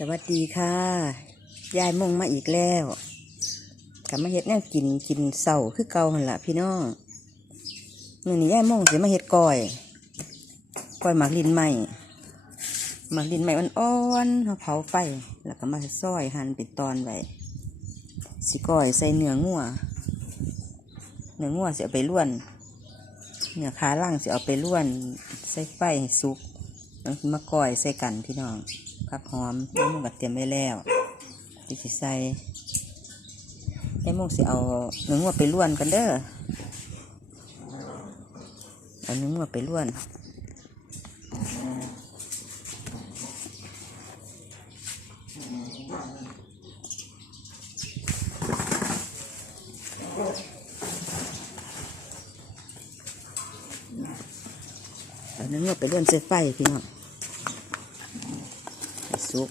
สวัสดีค่ะ ยายม่งมาอีกแล้วกลับมาเฮ็ดแนวกินกินเสาคือเก่าหันละพี่น้องมื่อนี้ยายม่งเสิมาเฮ็ดก้อยก้อยหมักลินใหม่หมักลินใหม่อ่อนๆเอาเผาไฟแล้วก็มาซอยหั่นเป็นตอนไว้สิก้อยใส่เนื้องัวเนื้องัวสิเอาไปล้วนเนื้อขาล่างสิเอาไปล้วน ใส่ไฟให้สุกแล้วมาก้อยใส่กันพี่น้อง ผักหอมยายโมงก็เตรียมไว้แล้วที่สิใส่ยายโมงสิเอาเนื้องัวไปล้วนกันเด้อเอาเนื้องัวไปล้วนเอาเนื้องัวไปล้วนใส่ไฟพี่น้อง ซุป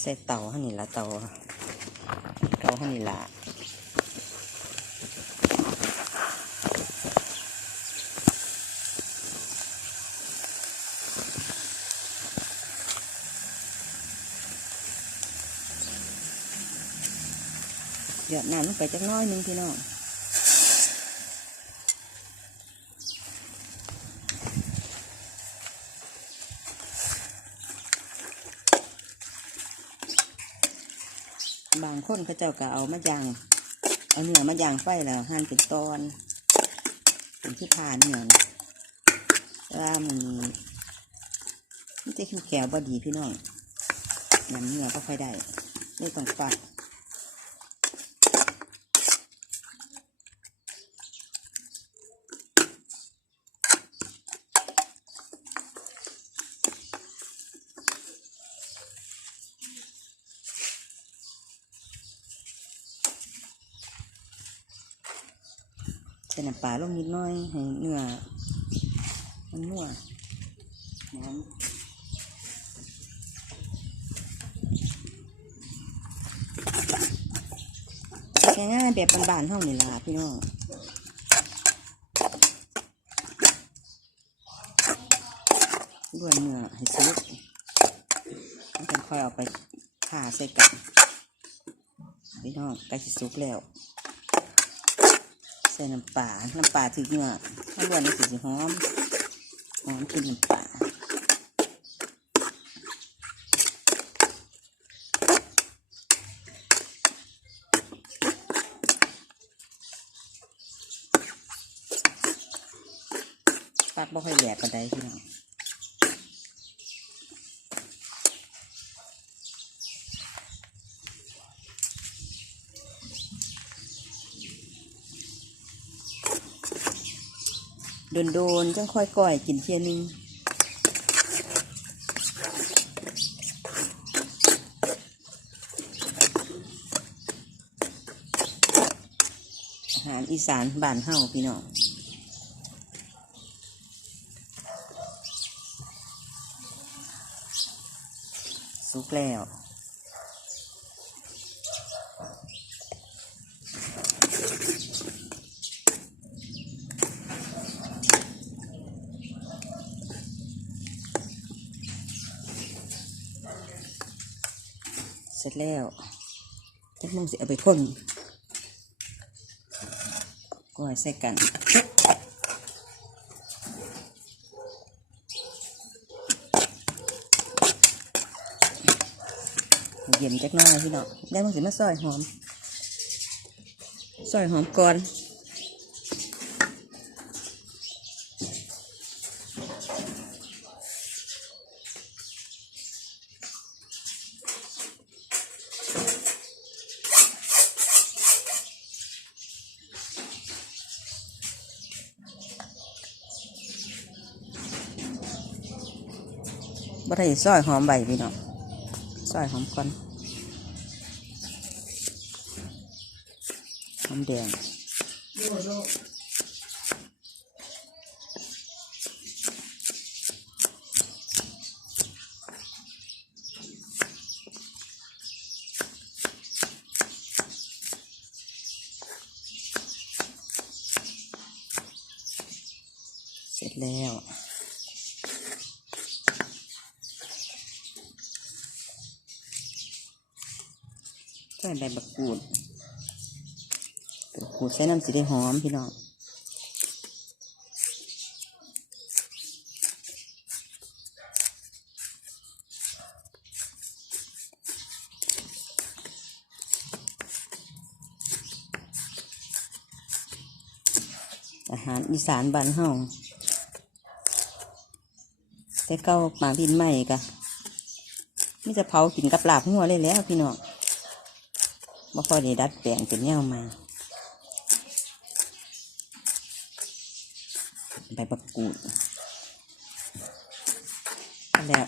ใส่เตาให้นี่ละเตาเตาให้นี่ละหยอดน้ำลงไปจักน้อยนึงพี่น้อง คนเขาเจ้าก็เอามาย่างเอาเนื้อมาย่างไฟแล้วหั่นเป็นตอนเป็นที่ผ่านเนื้อนะแต่ว่ามันมันจะขี้แก้วบดีพี่น้องยำเนื้อก็ค่อยได้ไม่ต้องปัด ใส่น้ำปลาลงนิดหน้อยให้เนื้อมันนัวหอมง่ายๆแบบบานๆเท่านี่ล่ะพี่น้องล้วนเนื้อให้สุกแล้วค่อยเอาไปผ่าใส่กันพี่น้องใกล้สิสุกแล้ว ส่น้ำปลา น้ำปลาถึงเนื้อถ้าล้วนนี่สิสิหอม หอมกินน้ำปลาตักบ่ค่อยแหลกกระได้พี่น้อง โดนๆจังค่อยก่อยกินเทียหนึงอาหารอีสานบ้านเฮาพี่น้องสุกแล้ว เสร็จแล้วจักมงสิเอาไปพ่นก้อยใส่กันเย็นจักหน้อยพี่น้องได้มงสิมาซอยหอมซอยหอมก่อน บ่ได้ซอยหอมใบพี่น้องซอยหอมก่อนหอมแดงเสร็จแล้ว ส่ใบบักกูดบักกูดใส่น้ำสีได้หอมพี่น้องอาหารอีสานบ้านเฮาแต่เก้าหมาบินใหม่กะมิจะเผากินกับลาบหัวเลยแล้วพี่น้อง บ่ค่อยได้ดัดแปลงเป็นแนวม่ใบบักกูดแล้ว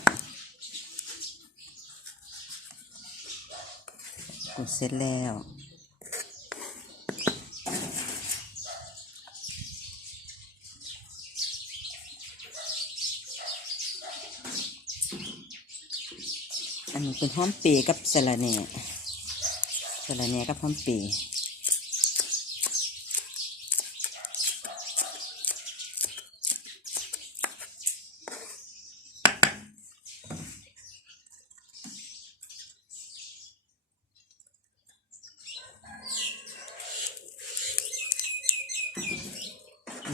กูดเสร็จแล้วอันนี้เป็นหอมเปร์กับสะระแหน่ สะระแหน่กับหอมปี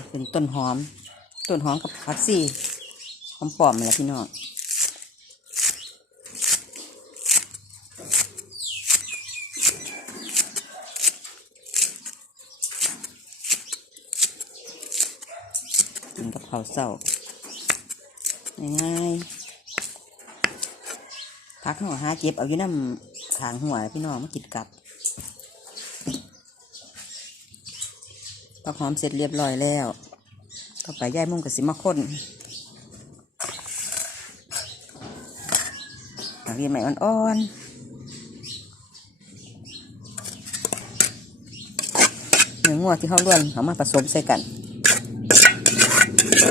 เป็นต้นหอม ต้นหอมกับผักซี่หอมปลอมแหละพี่น้อง กินกับข้าวเศร้าง่ายๆพักหัวหาเจ็บเอาอยู่น้ำขางหัวพี่น้องมากินกับผักหอมเสร็จเรียบร้อยแล้วต่อไปย่ายมุ่งกับสิมาข้นเอาเรียนใหม่อ่อนๆเนื้องัวที่เขาล้วนเอามาผสมใส่กัน ข้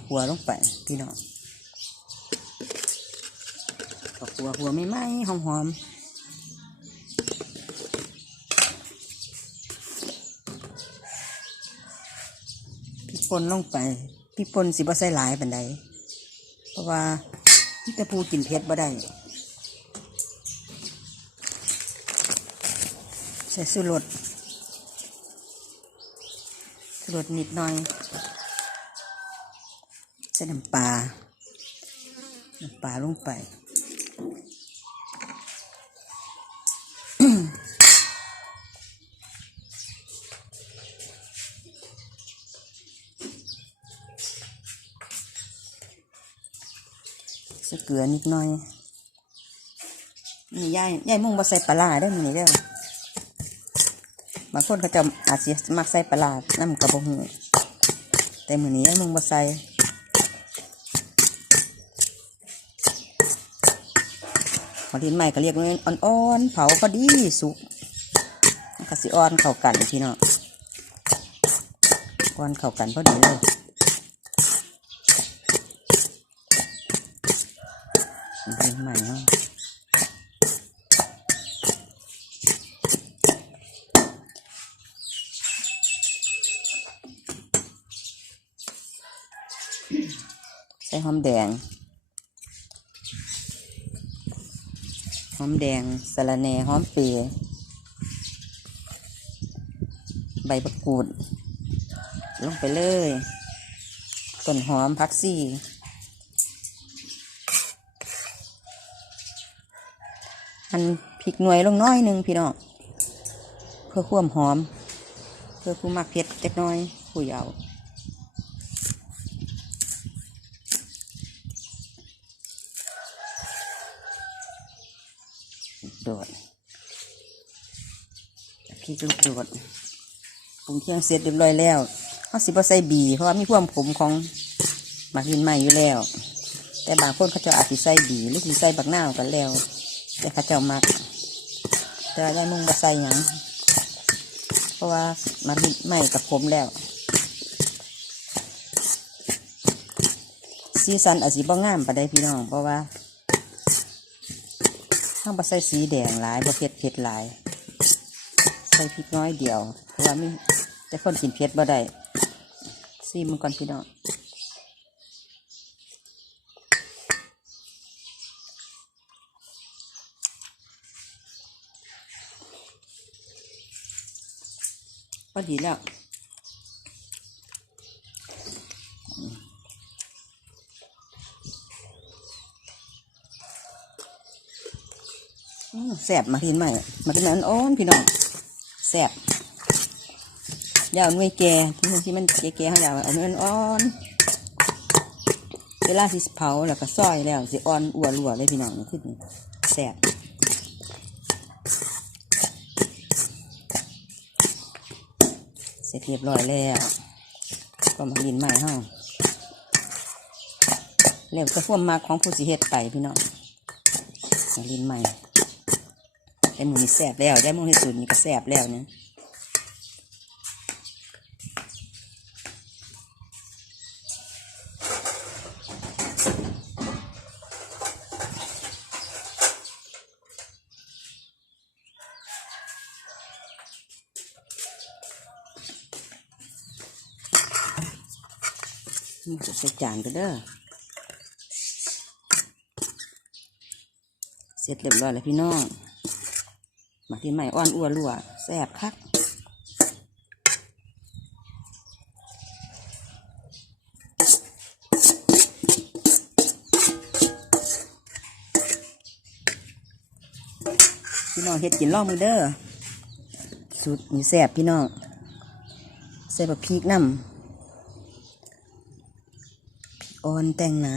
าวคั่วลงไปพี่น้องข้าวคั่วหัวไม่ไหม้หอมๆพริก ป่นลงไปพริกป่นสิบ่ใส่หลายปันใดเพราะว่ามิตรปูกินเผ็ดบ่ได้ใส่สุรสสุรสนิดหน่อยใส่น้ำปลาน้ำปลาลงไป เกลือนิดหน่อยนี่ยายยายมุ่งมาใส่ปลาร้าได้อมั้ยเด้อบางคนเขาจะอาจจะมักใส่ปลาน้ำกระบอกหูแต่มือนี้ยายมุ่งมาใส่หอดินใหม่ก็เรียกว่าอ่อนๆเผาพอดีสุกมันก็สิอ่อนเข้ากันพี่เน้องอ่อนเข้ากันพอดีเลย ส่หอมแดง หอมแดงสะระแหน่หอมเปรย์ใบมะกรูด ลงไปเลยต้นหอมพักซี่มันพริกหน่วยลงน้อยหนึ่งพี่น้องเพื่อความหอม เพื่อผู้มักเผ็ดจักหน้อยผู้เยาว์โดด พริกลูกโดดปรุงเคียงเสร็จเรียบร้อยแล้วเขาสิบ่ใส่บีเพราะว่ามีความขมของหมักลินใหม่อยู่แล้ว แต่บางคนเขาจะอาจจะใส่บีหรือสิใส่บักหน้ากันแล้ว แต่เขาจะมักแต่ได้มุ่งมาใส่หยังเพราะว่าหมันใหม่กับผมแล้วสีสันอาจสิบ่งามปานใดพี่น้อง เพราะว่าข้างบะใส่สีแดงหลายบะเผ็ดเผ็ดหลาย ใส่พริกน้อยเดียว เพราะว่ามีแต่คนกินเผ็ดบ่ได้ซีมันก่อนพี่น้องพอดีแล้วแสบมาทีนใหม่มาทีนั้นอ้นพี่น้อง แสบอยาวหน่วยแก่ที่มันแก่ๆเขาอยาวเอาหน่วยอ่อนเวลาสิเผาแล้วก็ซอยแล้วสิอ่อนอ้วนรัวเลยพี่น้องนี่คือแสบเสร็จเรียบร้อยแล้ว ก็มาดินใหม่ห้องแล้วจะพ่วมมาของผู้สิเฮ็ดไปพี่น้องมาดินใหม่ ได้หมูนี่แสบแล้ว ได้หมูที่สุดนี่ก็แสบแล้วเนี่ยนี่จะใส่จานไปเด้อ เสร็จเรียบร้อยแล้วพี่น้อง มาที่ใหม่อ่อนอ้วนรัวแซ่บคักพี่น้องเฮ็ดกินล่องมือเด้อสูตรนี่แซ่บพี่น้องใส่บะพริกน้ำพริกอ่อนแตงหนา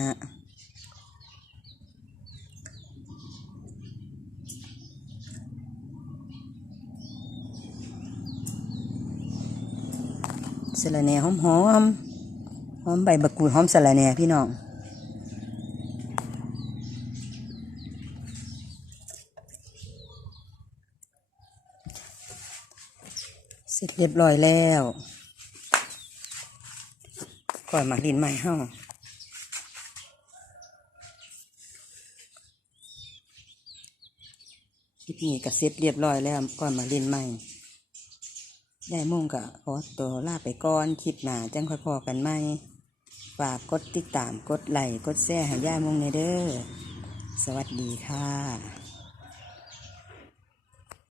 สะระแหน่หอมหอมหอมใบบักกูดหอมสะระแหน่พี่น้องเสร็จเรียบร้อยแล้วก่อนหมักดินใหม่ห้าคลิปนี้ก็เสร็จเรียบร้อยแล้วก่อนมักดินใหม่ ยายมุ่งกะขอตัวลาไปก่อนคลิปหน้าจังค่อยพอกันไหมฝากกดติดตามกดไลค์กดแชร์ให้ยายมุ่งในเด้อสวัสดีค่ะ